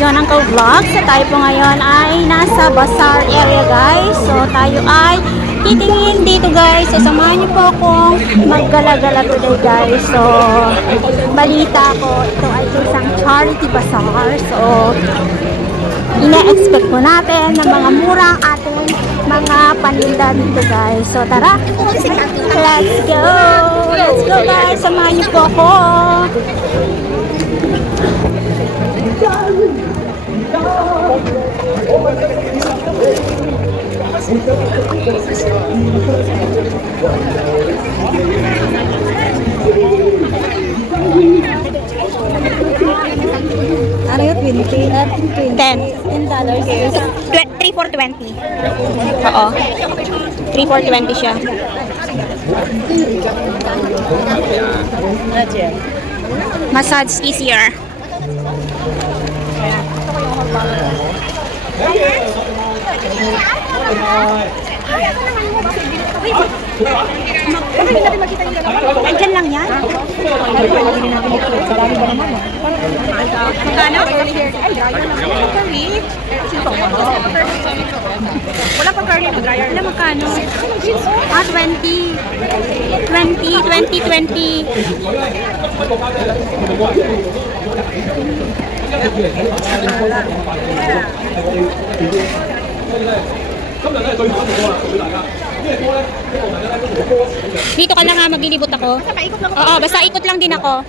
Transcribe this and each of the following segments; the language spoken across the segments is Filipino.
Jonangko Vlog. So tayo po ngayon ay nasa bazaar area guys. So tayo ay titingin dito guys. So samahan niyo po akong maggala-gala today guys. So balita ko, ito ay isang charity bazaar. So ina-expect po natin ng mga murang ating mga paninda dito guys. So tara, let's go! Let's go guys! Samahan niyo po ako! Ano yun? 20? $10. 3 for 20. Oo. 3 for 20 siya. Massage easier. Andyan lang yan? Magkano? Wala pang curly na dryer. Wala magkano? 20. 20. Dito ka lang nga, maglilibot ako. Oo, basta ikot lang din ako.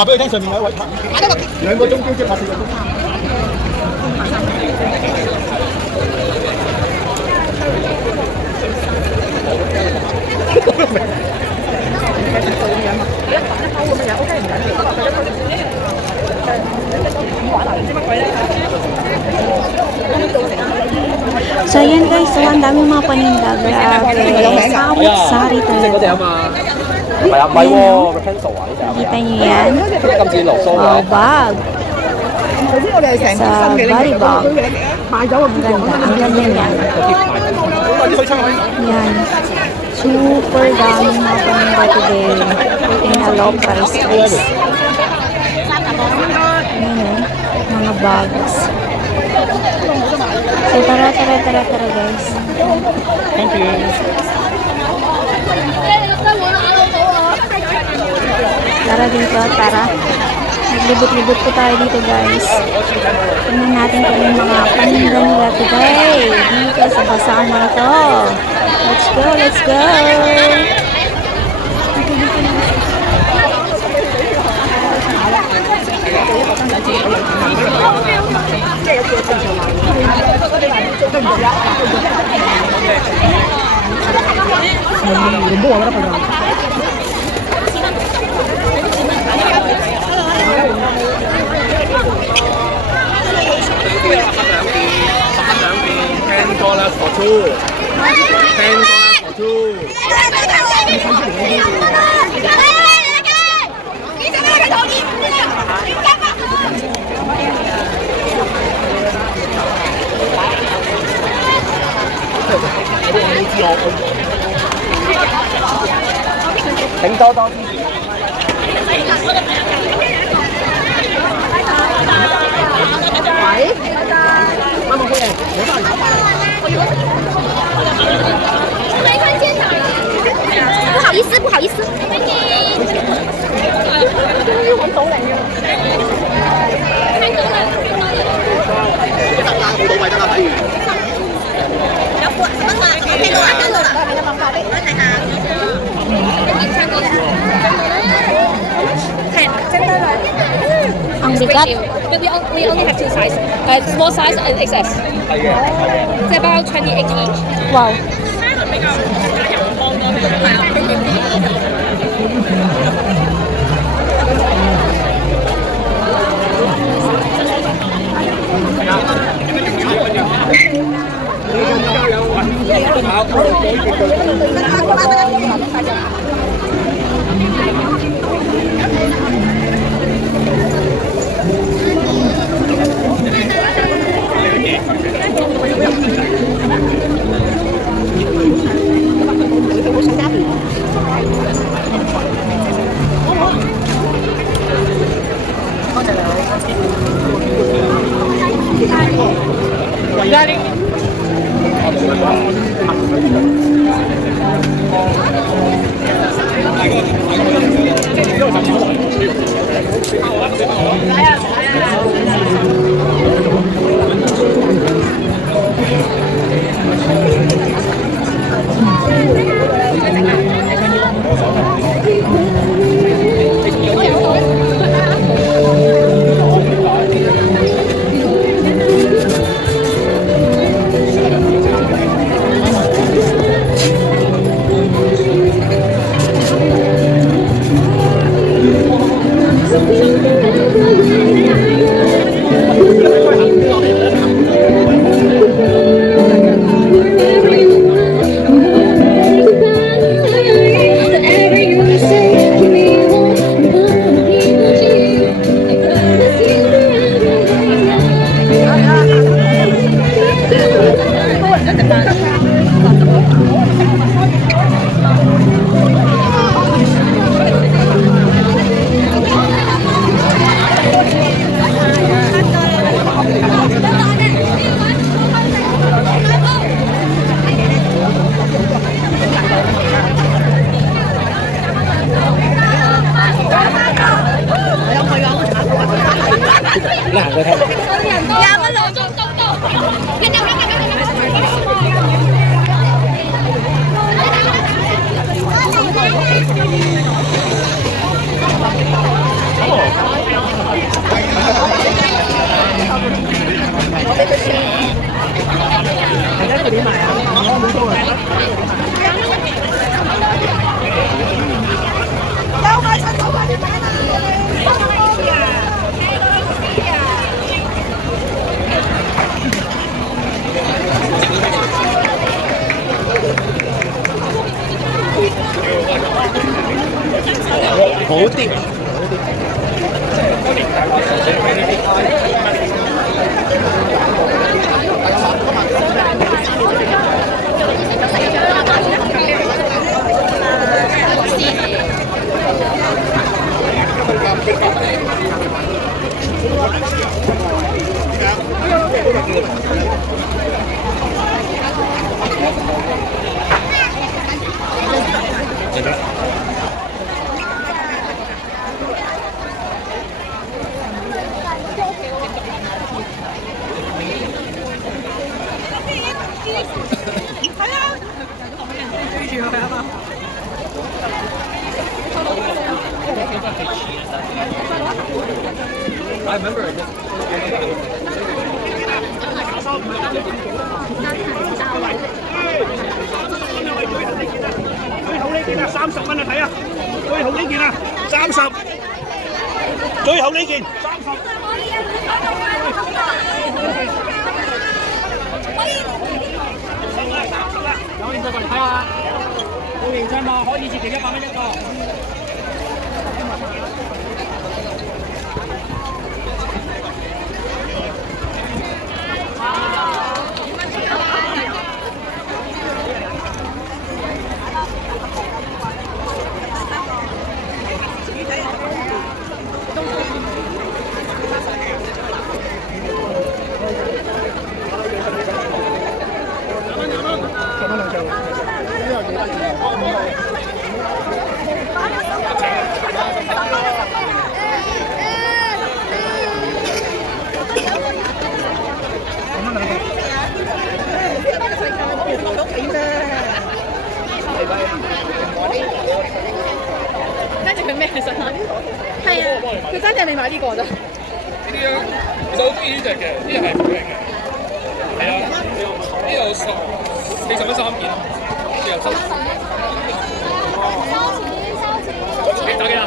話俾佢聽，上面有一位拍2個鐘標即拍4個鐘。So ayan guys, so ang daming mga paninda. Grabe, sari talaga. 係啊，唔係喎 ，Rapunzel 啊，呢隻 Kita nyo yan? 今次落蘇 Wow, 啊， bag. 頭先我哋係成個新嘅，你買咗個 Ang ganda, ang ganda yan. Yan. Super daming mga paninda today. In a low price place. Ayan o, mga bags. So tara guys. Thank you。 Tara dito, tara. Naglibot-libot po tayo dito guys. Tingnan natin kung yung mga paninda nila today. Dito sa bazaar na to. Let's go, let's go! $10 for two. $10 for two. 頂多多啲。没看见哪儿，不好意思，不好意思。終於揾到你啊！睇到啦，好到位得啦，睇完。有款乜嘛？聽到啦，聽到啦，你嘅問法俾我睇下。真得啦。Ang bigat. We only have two sizes. Small size and XS. It's about 28 each. Wow.好啲。I remember it. 最好呢件啊，30蚊啊，睇啊！最好呢件啊，30。最後呢件30。有興趣過嚟睇下。認真嘛，可以折定100蚊一個。跟住佢咩想買？係啊，佢真係未買呢個咋？呢啲啊，其實好中意呢只嘅，呢只係平嘅，係啊，呢度43件，呢度收。幾打幾啊？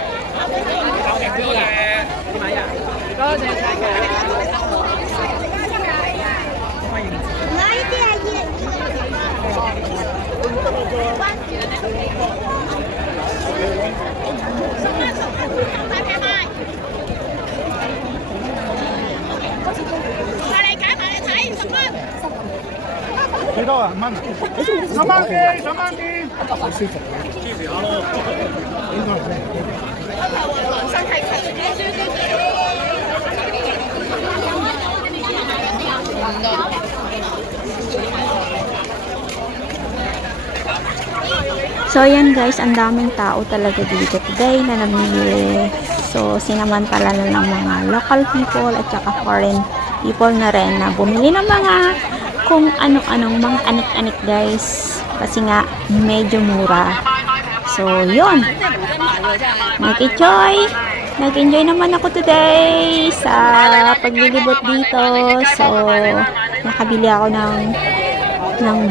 多謝。多謝晒佢。幾多啊？5蚊啊？10蚊啲，10蚊啲。好舒服，支持下咯。應該So ayan guys, ang daming tao talaga dito today na namimili. So sinamantala na ng mga local people at saka foreign people na rin na bumili ng mga kung ano-anong mga anik-anik guys. Kasi nga medyo mura. So yun. Nag-enjoy naman ako today sa paglilibot dito. So nakabili ako ng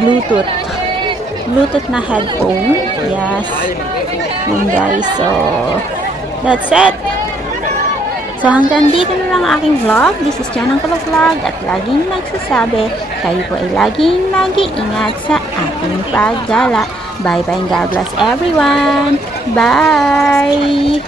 Bluetooth na headphone. Yes. Yun guys. So, that's it. So, hanggang dito na lang aking vlog. This is Janang Vlog at laging nagsasabi, kayo po ay laging mag-iingat sa ating paggala. Bye-bye and God bless everyone. Bye!